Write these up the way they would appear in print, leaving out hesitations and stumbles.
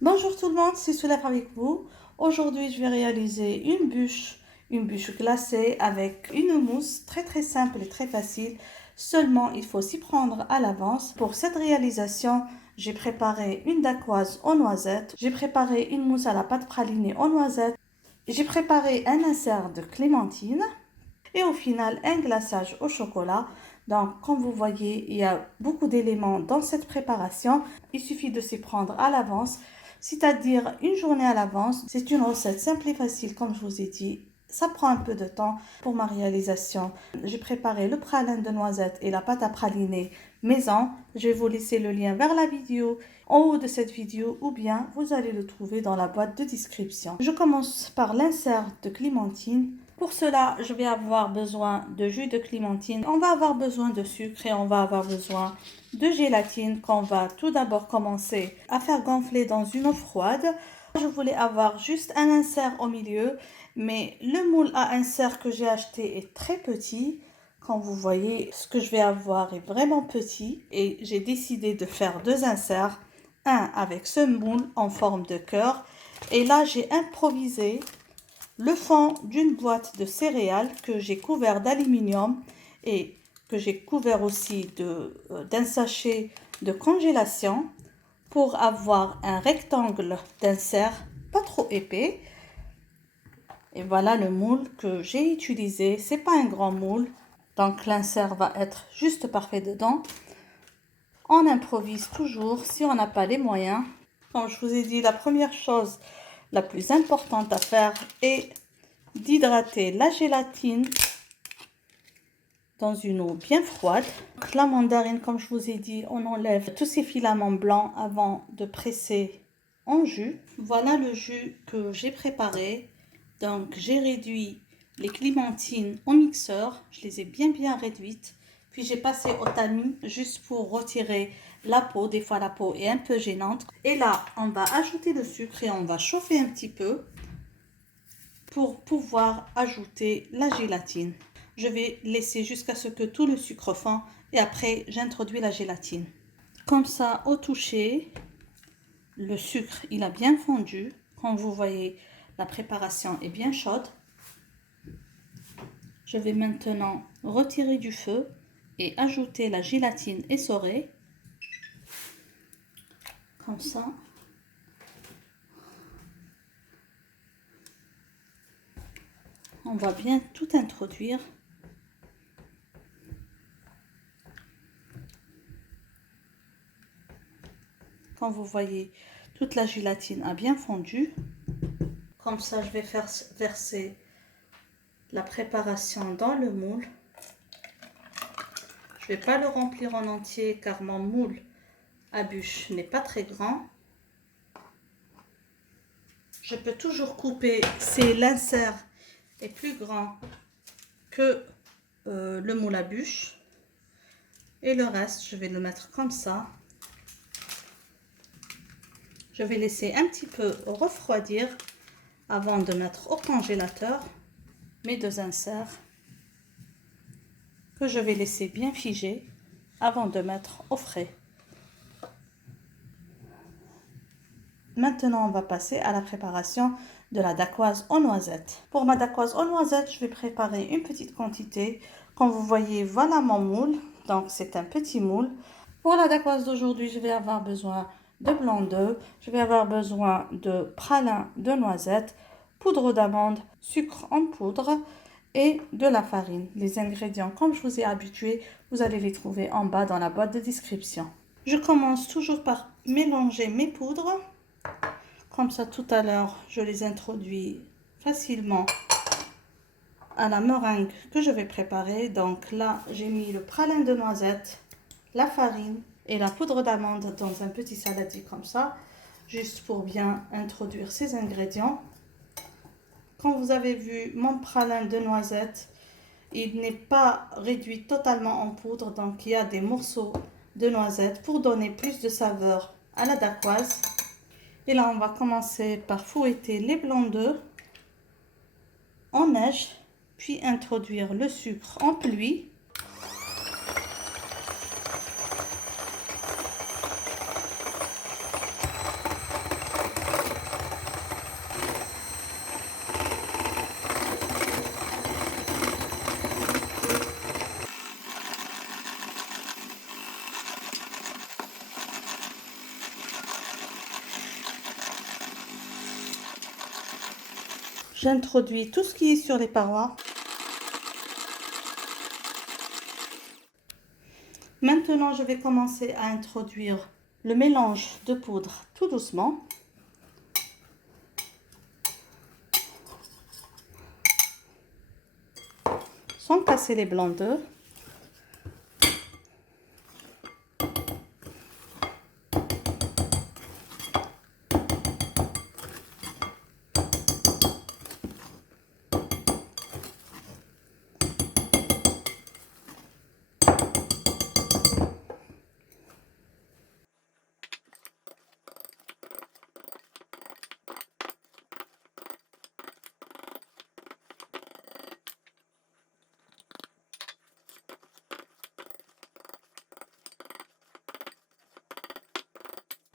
Bonjour tout le monde, c'est Soulaf avec vous. Aujourd'hui, je vais réaliser une bûche glacée avec une mousse très simple et très facile. Seulement, il faut s'y prendre à l'avance. Pour cette réalisation, j'ai préparé une dacquoise aux noisettes. J'ai préparé une mousse à la pâte pralinée aux noisettes. J'ai préparé un insert de clémentine et au final un glaçage au chocolat. Donc comme vous voyez, il y a beaucoup d'éléments dans cette préparation. Il suffit de s'y prendre à l'avance, c'est-à-dire une journée à l'avance. C'est une recette simple et facile comme je vous ai dit. Ça prend un peu de temps pour ma réalisation. J'ai préparé le pralin de noisettes et la pâte à praliner maison. Je vais vous laisser le lien vers la vidéo en haut de cette vidéo ou bien vous allez le trouver dans la boîte de description. Je commence par l'insert de clémentine. Pour cela, je vais avoir besoin de jus de clémentine. On va avoir besoin de sucre et on va avoir besoin de gélatine qu'on va tout d'abord commencer à faire gonfler dans une eau froide. Je voulais avoir juste un insert au milieu, mais le moule à insert que j'ai acheté est très petit. Quand vous voyez, ce que je vais avoir est vraiment petit et j'ai décidé de faire deux inserts. Un avec ce moule en forme de cœur et là j'ai improvisé le fond d'une boîte de céréales que j'ai couvert d'aluminium et que j'ai couvert aussi d'un sachet de congélation pour avoir un rectangle d'insert pas trop épais. Et voilà le moule que j'ai utilisé. C'est pas un grand moule, donc l'insert va être juste parfait dedans. On improvise toujours si on n'a pas les moyens. Comme je vous ai dit, la première chose la plus importante à faire est d'hydrater la gélatine dans une eau bien froide. Donc, la mandarine, comme je vous ai dit, on enlève tous ces filaments blancs avant de presser en jus. Voilà le jus que j'ai préparé. Donc j'ai réduit les clémentines au mixeur, je les ai bien réduites. Puis j'ai passé au tamis juste pour retirer la peau. Des fois la peau est un peu gênante. Et là, on va ajouter le sucre et on va chauffer un petit peu pour pouvoir ajouter la gélatine. Je vais laisser jusqu'à ce que tout le sucre fond et après j'introduis la gélatine. Comme ça, au toucher, le sucre il a bien fondu. Comme vous voyez, la préparation est bien chaude. Je vais maintenant retirer du feu et ajouter la gélatine essorée. Comme ça. On va bien tout introduire. Comme vous voyez, toute la gélatine a bien fondu. Comme ça, je vais faire verser la préparation dans le moule. Je ne vais pas le remplir en entier car mon moule à bûche n'est pas très grand. Je peux toujours couper si l'insert est plus grand que le moule à bûche. Et le reste, je vais le mettre comme ça. Je vais laisser un petit peu refroidir avant de mettre au congélateur mes deux inserts que je vais laisser bien figer avant de mettre au frais. Maintenant, on va passer à la préparation de la dacquoise aux noisettes. Pour ma dacquoise aux noisettes, je vais préparer une petite quantité. Comme vous voyez, voilà mon moule. Donc, c'est un petit moule. Pour la dacquoise d'aujourd'hui, je vais avoir besoin de blanc d'œuf. Je vais avoir besoin de pralin de noisettes, poudre d'amande, sucre en poudre et de la farine. Les ingrédients, comme je vous ai habitué, vous allez les trouver en bas dans la boîte de description. Je commence toujours par mélanger mes poudres. Comme ça, tout à l'heure, je les introduis facilement à la meringue que je vais préparer. Donc là, j'ai mis le pralin de noisettes, la farine et la poudre d'amande dans un petit saladier comme ça, juste pour bien introduire ces ingrédients. Comme vous avez vu, mon pralin de noisettes, il n'est pas réduit totalement en poudre, donc il y a des morceaux de noisettes pour donner plus de saveur à la dacquoise. Et là, on va commencer par fouetter les blancs d'œufs en neige, puis introduire le sucre en pluie. J'introduis tout ce qui est sur les parois. Maintenant, je vais commencer à introduire le mélange de poudre tout doucement. Sans casser les blancs d'œufs.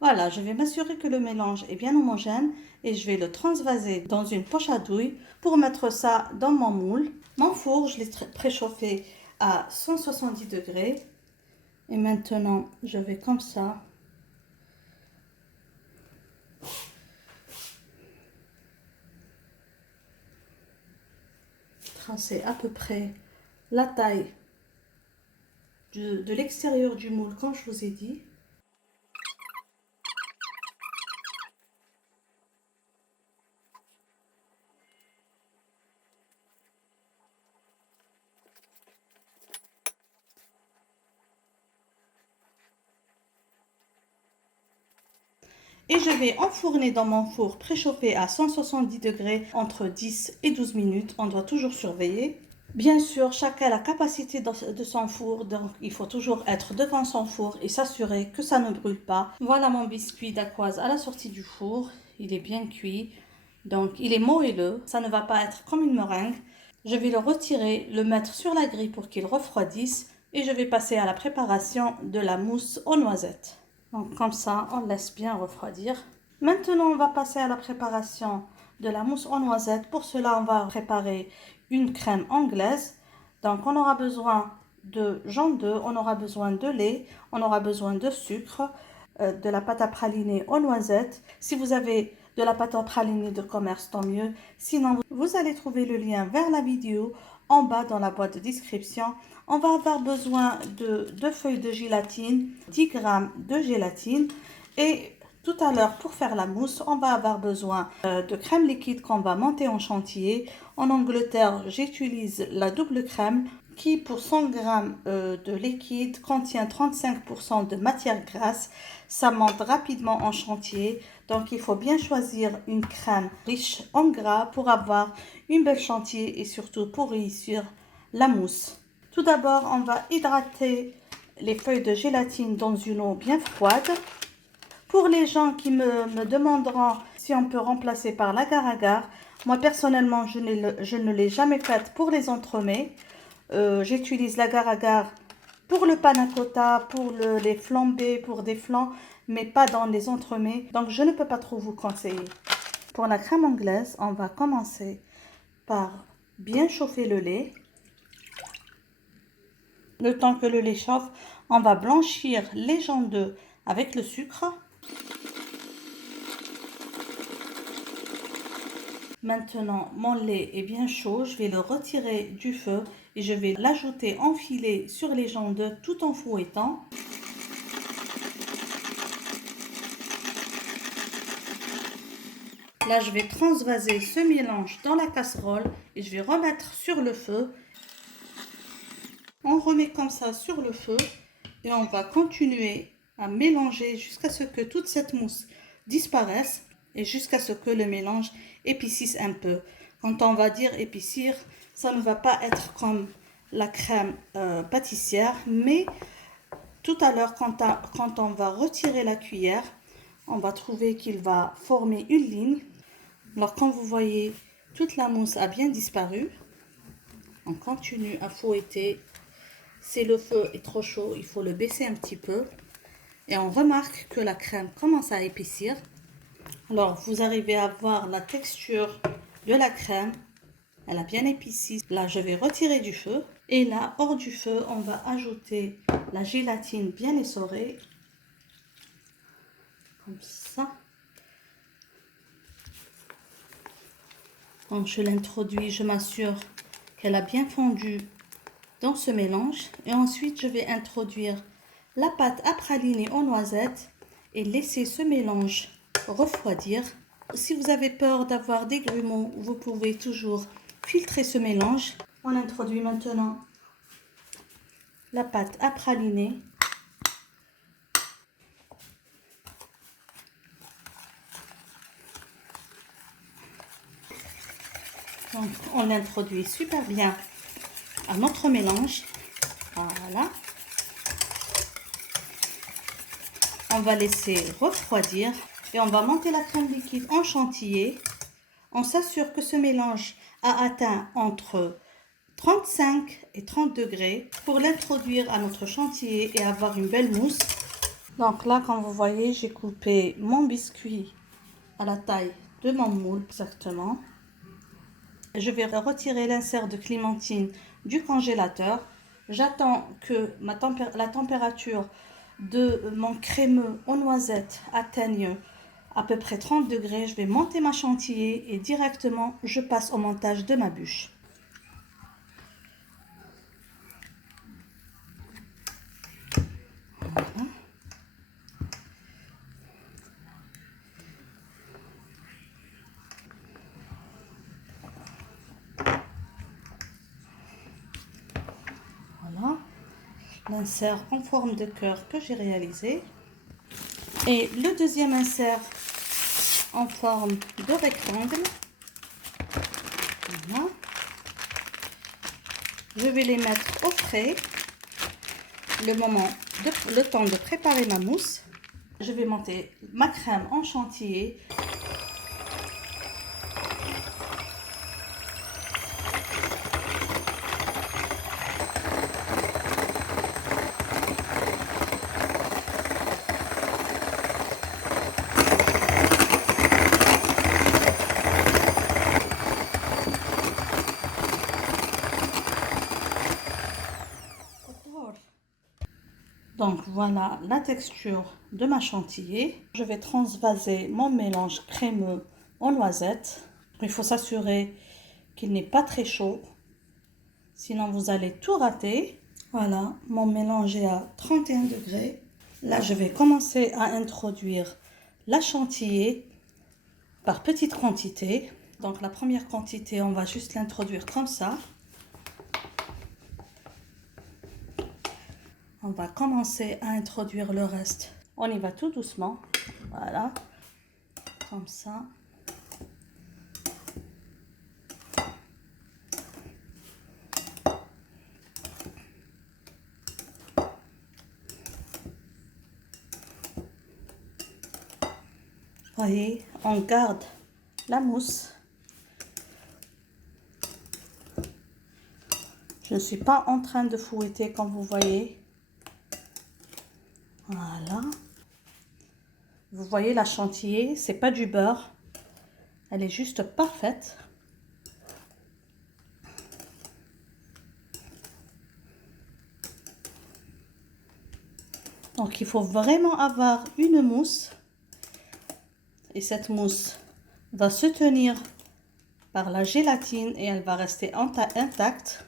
Voilà, je vais m'assurer que le mélange est bien homogène et je vais le transvaser dans une poche à douille pour mettre ça dans mon moule. Mon four, je l'ai préchauffé à 170 degrés. Et maintenant, je vais comme ça tracer à peu près la taille de l'extérieur du moule, comme je vous ai dit. Et je vais enfourner dans mon four préchauffé à 170 degrés entre 10 et 12 minutes. On doit toujours surveiller. Bien sûr, chacun a la capacité de son four, donc il faut toujours être devant son four et s'assurer que ça ne brûle pas. Voilà mon biscuit dacquoise à la sortie du four. Il est bien cuit, donc il est moelleux. Ça ne va pas être comme une meringue. Je vais le retirer, le mettre sur la grille pour qu'il refroidisse et je vais passer à la préparation de la mousse aux noisettes. Donc comme ça, on laisse bien refroidir. Maintenant, on va passer à la préparation de la mousse aux noisettes. Pour cela, on va préparer une crème anglaise. Donc on aura besoin de jaune d'œuf, on aura besoin de lait, on aura besoin de sucre, de la pâte à praliner aux noisettes. Si vous avez de la pâte à praliner de commerce, tant mieux. Sinon, vous allez trouver le lien vers la vidéo en bas dans la boîte de description. On va avoir besoin de 2 feuilles de gélatine, 10 g de gélatine et tout à l'heure, pour faire la mousse, on va avoir besoin de crème liquide qu'on va monter en chantilly. En Angleterre, j'utilise la double crème qui, pour 100 g de liquide, contient 35% de matière grasse. Ça monte rapidement en chantilly. Donc, il faut bien choisir une crème riche en gras pour avoir une belle chantilly et surtout pour réussir la mousse. Tout d'abord, on va hydrater les feuilles de gélatine dans une eau bien froide. Pour les gens qui me demanderont si on peut remplacer par l'agar-agar, moi personnellement, je ne l'ai jamais faite pour les entremets. J'utilise l'agar-agar pour le panna cotta, pour les flambés, pour des flancs, mais pas dans les entremets. Donc, je ne peux pas trop vous conseiller. Pour la crème anglaise, on va commencer par bien chauffer le lait. Le temps que le lait chauffe, on va blanchir les jaunes d'œufs avec le sucre. Maintenant, mon lait est bien chaud, je vais le retirer du feu et je vais l'ajouter en filet sur les jaunes d'œufs tout en fouettant. Là, je vais transvaser ce mélange dans la casserole et je vais remettre sur le feu. On remet comme ça sur le feu et on va continuer à mélanger jusqu'à ce que toute cette mousse disparaisse et jusqu'à ce que le mélange épaississe un peu. Quand on va dire épaissir, ça ne va pas être comme la crème pâtissière, mais tout à l'heure, quand on va retirer la cuillère, on va trouver qu'il va former une ligne. Alors, comme vous voyez, toute la mousse a bien disparu. On continue à fouetter. Si le feu est trop chaud, il faut le baisser un petit peu. Et on remarque que la crème commence à épaissir. Alors, vous arrivez à voir la texture de la crème. Elle a bien épaissi. Là, je vais retirer du feu. Et là, hors du feu, on va ajouter la gélatine bien essorée. Comme ça. Donc je l'introduis, je m'assure qu'elle a bien fondu dans ce mélange. Et ensuite, je vais introduire la pâte à praliner aux noisettes et laisser ce mélange refroidir. Si vous avez peur d'avoir des grumeaux, vous pouvez toujours filtrer ce mélange. On introduit maintenant la pâte à praliner. Donc, on l'introduit super bien à notre mélange. Voilà. On va laisser refroidir et on va monter la crème liquide en chantilly. On s'assure que ce mélange a atteint entre 35 et 30 degrés pour l'introduire à notre chantilly et avoir une belle mousse. Donc là, comme vous voyez, j'ai coupé mon biscuit à la taille de mon moule exactement. Je vais retirer l'insert de clémentine du congélateur. J'attends que la température de mon crémeux aux noisettes atteigne à peu près 30 degrés. Je vais monter ma chantilly et directement je passe au montage de ma bûche. Voilà. Voilà l'insert en forme de cœur que j'ai réalisé. Et le deuxième insert en forme de rectangle. Voilà. Je vais les mettre au frais le temps de préparer ma mousse. Je vais monter ma crème en chantilly. Donc voilà la texture de ma chantilly. Je vais transvaser mon mélange crémeux aux noisettes. Il faut s'assurer qu'il n'est pas très chaud, sinon vous allez tout rater. Voilà, mon mélange est à 31 degrés. Là, je vais commencer à introduire la chantilly par petites quantités. Donc la première quantité, on va juste l'introduire comme ça. On va commencer à introduire le reste. On y va tout doucement. Voilà. Comme ça. Voyez, on garde la mousse. Je ne suis pas en train de fouetter comme vous voyez. Voilà. Vous voyez la chantilly, c'est pas du beurre. Elle est juste parfaite. Donc il faut vraiment avoir une mousse. Et cette mousse va se tenir par la gélatine et elle va rester intacte.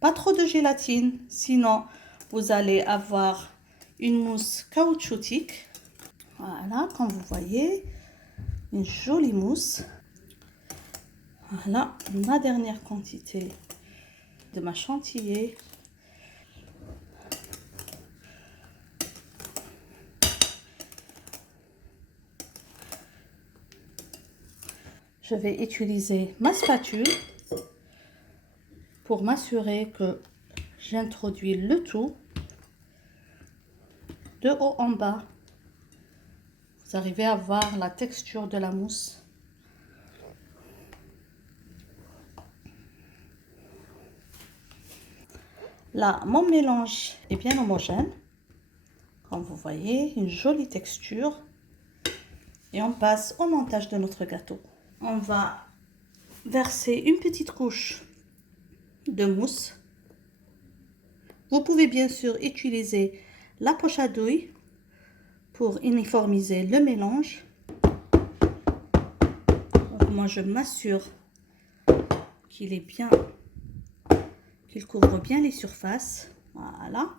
Pas trop de gélatine, sinon vous allez avoir une mousse caoutchoutique. Voilà, comme vous voyez, une jolie mousse. Voilà, ma dernière quantité de ma chantilly. Je vais utiliser ma spatule pour m'assurer que j'introduis le tout de haut en bas. Vous arrivez à voir la texture de la mousse. Là, mon mélange est bien homogène. Comme vous voyez, une jolie texture. Et on passe au montage de notre gâteau. On va verser une petite couche de mousse. Vous pouvez bien sûr utiliser la poche à douille pour uniformiser le mélange. Donc, moi, je m'assure qu'il est bien, qu'il couvre bien les surfaces. Voilà.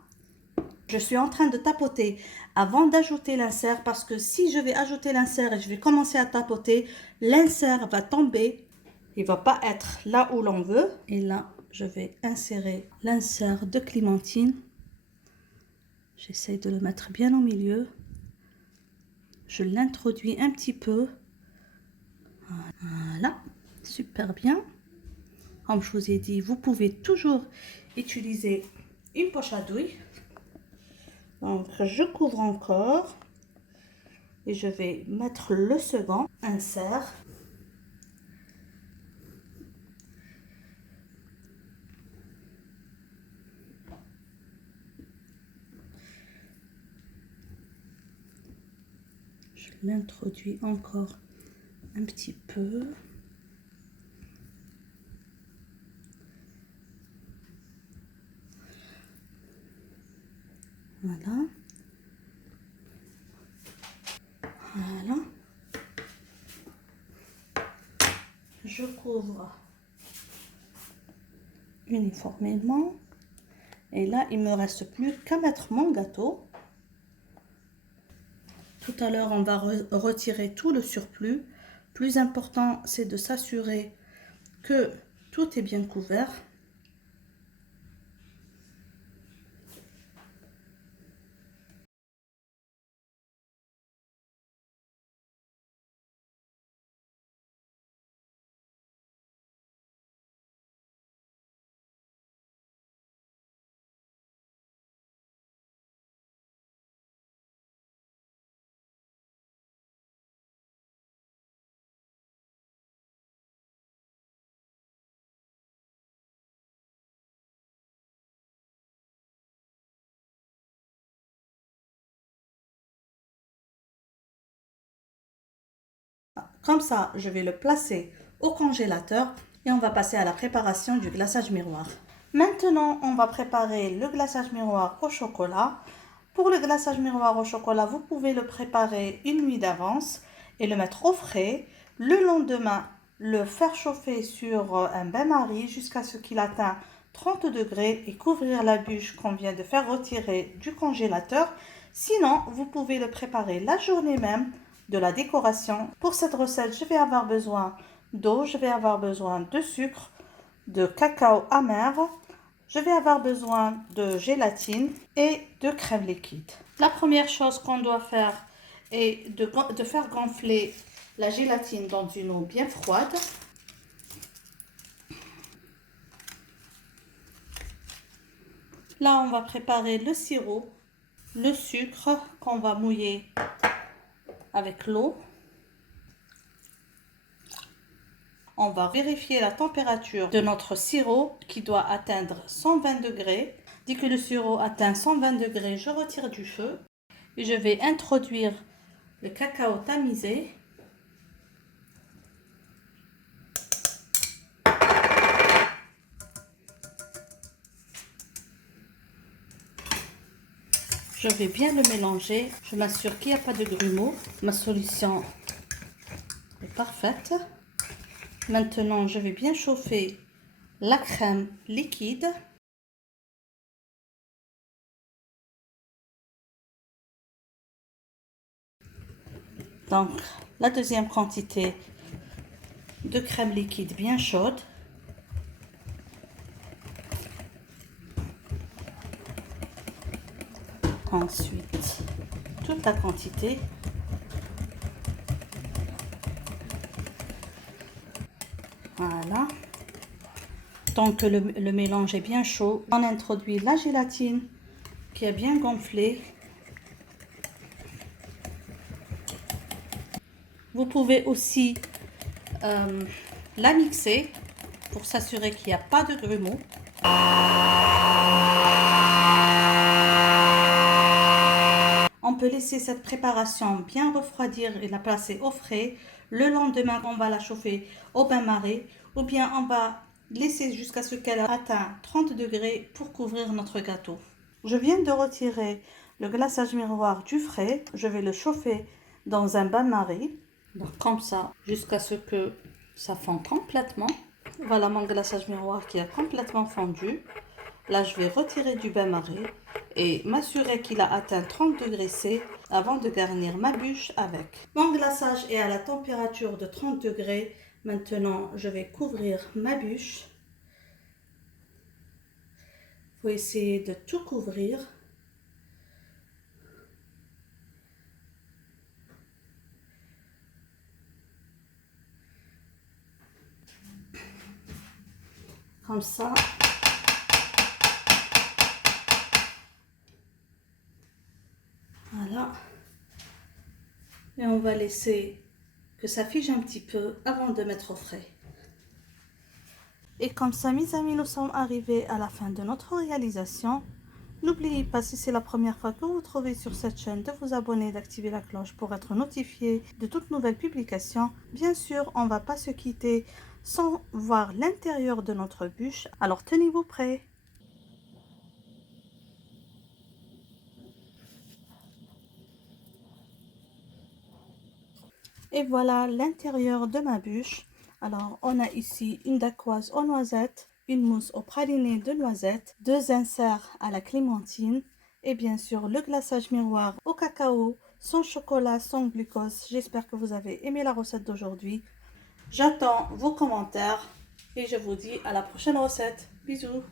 Je suis en train de tapoter avant d'ajouter l'insert parce que si je vais ajouter l'insert et je vais commencer à tapoter, l'insert va tomber. Il ne va pas être là où l'on veut. Et là, je vais insérer l'insert de clémentine. J'essaie de le mettre bien au milieu. Je l'introduis un petit peu. Voilà, super bien. Comme je vous ai dit, vous pouvez toujours utiliser une poche à douille. Donc, je couvre encore et je vais mettre le second insert. Je l'introduis encore un petit peu. Voilà. Voilà. Je couvre uniformément. Et là, il me reste plus qu'à mettre mon gâteau. Tout à l'heure, on va retirer tout le surplus. Plus important, c'est de s'assurer que tout est bien couvert. Comme ça, je vais le placer au congélateur et on va passer à la préparation du glaçage miroir. Maintenant, on va préparer le glaçage miroir au chocolat. Pour le glaçage miroir au chocolat, vous pouvez le préparer une nuit d'avance et le mettre au frais. Le lendemain, le faire chauffer sur un bain-marie jusqu'à ce qu'il atteigne 30 degrés et couvrir la bûche qu'on vient de faire retirer du congélateur. Sinon, vous pouvez le préparer la journée même de la décoration. Pour cette recette, je vais avoir besoin d'eau, je vais avoir besoin de sucre, de cacao amer, je vais avoir besoin de gélatine et de crème liquide. La première chose qu'on doit faire est de faire gonfler la gélatine dans une eau bien froide. Là, on va préparer le sirop, le sucre qu'on va mouiller avec l'eau. On va vérifier la température de notre sirop qui doit atteindre 120 degrés. Dès que le sirop atteint 120 degrés, je retire du feu et je vais introduire le cacao tamisé. Je vais bien le mélanger. Je m'assure qu'il n'y a pas de grumeaux. Ma solution est parfaite. Maintenant, je vais bien chauffer la crème liquide. Donc, la deuxième quantité de crème liquide bien chaude. Ensuite, toute la quantité. Voilà. Tant que le mélange est bien chaud, on introduit la gélatine qui est bien gonflée. Vous pouvez aussi la mixer pour s'assurer qu'il n'y a pas de grumeaux. On peut laisser cette préparation bien refroidir et la placer au frais. Le lendemain, on va la chauffer au bain-marie ou bien on va laisser jusqu'à ce qu'elle atteigne 30 degrés pour couvrir notre gâteau. Je viens de retirer le glaçage miroir du frais. Je vais le chauffer dans un bain-marie. Donc comme ça, jusqu'à ce que ça fond complètement. Voilà mon glaçage miroir qui a complètement fondu. Là, je vais retirer du bain-marie et m'assurer qu'il a atteint 30 degrés C avant de garnir ma bûche avec. Mon glaçage est à la température de 30 degrés. Maintenant, je vais couvrir ma bûche. Il faut essayer de tout couvrir. Comme ça. Voilà. Et on va laisser que ça fige un petit peu avant de mettre au frais. Et comme ça, mes amis, nous sommes arrivés à la fin de notre réalisation. N'oubliez pas, si c'est la première fois que vous vous trouvez sur cette chaîne, de vous abonner et d'activer la cloche pour être notifié de toutes nouvelles publications. Bien sûr, on ne va pas se quitter sans voir l'intérieur de notre bûche. Alors tenez-vous prêts. Et voilà l'intérieur de ma bûche. Alors, on a ici une dacquoise aux noisettes, une mousse au praliné de noisettes, 2 inserts à la clémentine et bien sûr le glaçage miroir au cacao, sans chocolat, sans glucose. J'espère que vous avez aimé la recette d'aujourd'hui. J'attends vos commentaires et je vous dis à la prochaine recette. Bisous!